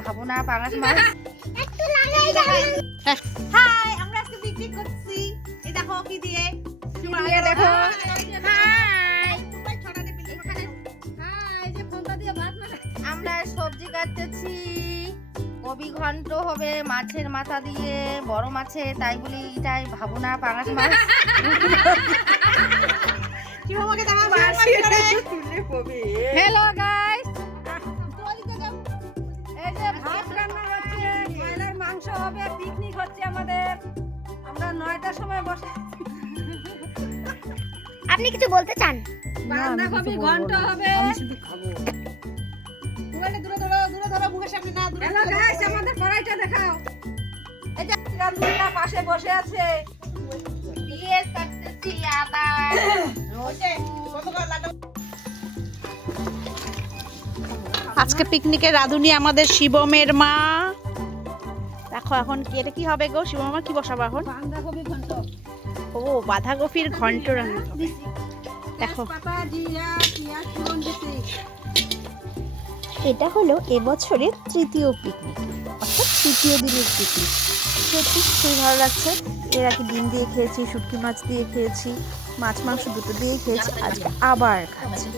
ভাবো না পাঙাশ মাছ। হাই, আমরা আজকে পিকনিক করছি। এই দেখো কি দিয়ে দেখো আমরা সবজি কাটতেছি, কবি ঘন্ট হবে মাছের মাথা দিয়ে, বড় মাছে, তাই বলি এটাই ভাবো না পাঙাশ মাছ। হ্যালো গাইস, এই যে ভাত রান্না হচ্ছে, ব্রয়লার মাংস হবে, পিকনিক হচ্ছে আমাদের। আমরা 9টার সময় বসে। আপনি কিছু বলতে চান? বাঁধাকপি ঘন্ট হবে। আমি শুধু খাবো। মোবাইলটা দূরে ধরো, দূরে ধরো, মুখের সামনে না, দূরে হ্যালো ধরো। গাইস, আমাদের কড়াইটা দেখাও। এই যে রান্ধুনা পাশে বসে আছে। পেঁয়াজ কাটতেছি, আদা, আজকে পিকনিকে রাঁধুনি আমাদের শিবমের মা। দেখো এখন কি এটা কি হবে গো? শিবমের মা কি বসাবো এখন? বাঁধাকপি ঘন্ট। ও বাঁধাকপির ঘন্ট রান্না হবে। দেখো পাতা, জিরা, পেঁয়াজ ফোড়ন দিছি। এটা হলো এবছরের তৃতীয় পিকনিক, অর্থাৎ তৃতীয় দিনের পিকনিক। সত্যি খুবই ভালো লাগছে। এর আগে ডিম দিয়ে খেয়েছি, শুটকি মাছ দিয়ে খেয়েছি, মাছ মাংস দুটো দিয়েই খেয়েছি, আজকে আবার খাচ্ছি।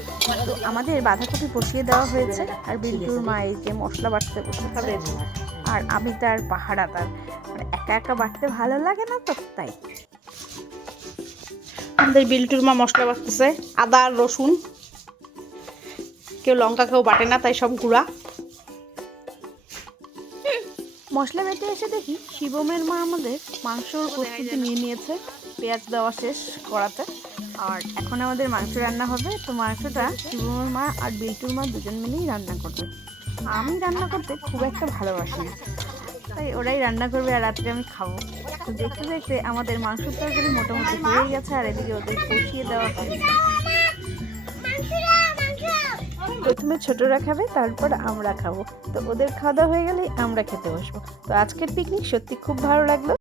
তো আমাদের বাঁধাকপি বসিয়ে দেওয়া হয়েছে, আর বিল্টুর মা এই যে মশলা বাটতে বসে, আর আমি তার পাহারাদার, মানে একা একা বাটতে ভালো লাগে না তো, তাই। আমাদের বিল্টুর মা মশলা বাটতেছে, আদা আর রসুন। কেউ লঙ্কা কেউ বাটে না, তাই সব গুঁড়া। মশলা বেটে এসে দেখি শিবমের মা আমাদের মাংসর প্রস্তুতি নিয়ে নিয়েছে, পেঁয়াজ দেওয়া শেষ কড়াতে। আর এখন আমাদের মাংস রান্না হবে। তো মাংসটা শিবমের মা আর বিল্টুর মা দুজন মিলেই রান্না করবে। আমি রান্না করতে খুব একটা ভালোবাসি না, তাই ওরাই রান্না করবে আর রাত্রে আমি খাবো। তো দেখতে দেখতে আমাদের মাংসের তরকারি মোটামুটি হয়ে গেছে, আর এদিকে ওদের কষিয়ে দেওয়া হয়েছে। প্রথমে ছোটরা খাবে, তারপর আমরা খাবো। তো ওদের খাওয়া দাওয়া হয়ে গেলেই আমরা খেতে বসবো। তো আজকের পিকনিক সত্যি খুব ভালো লাগলো।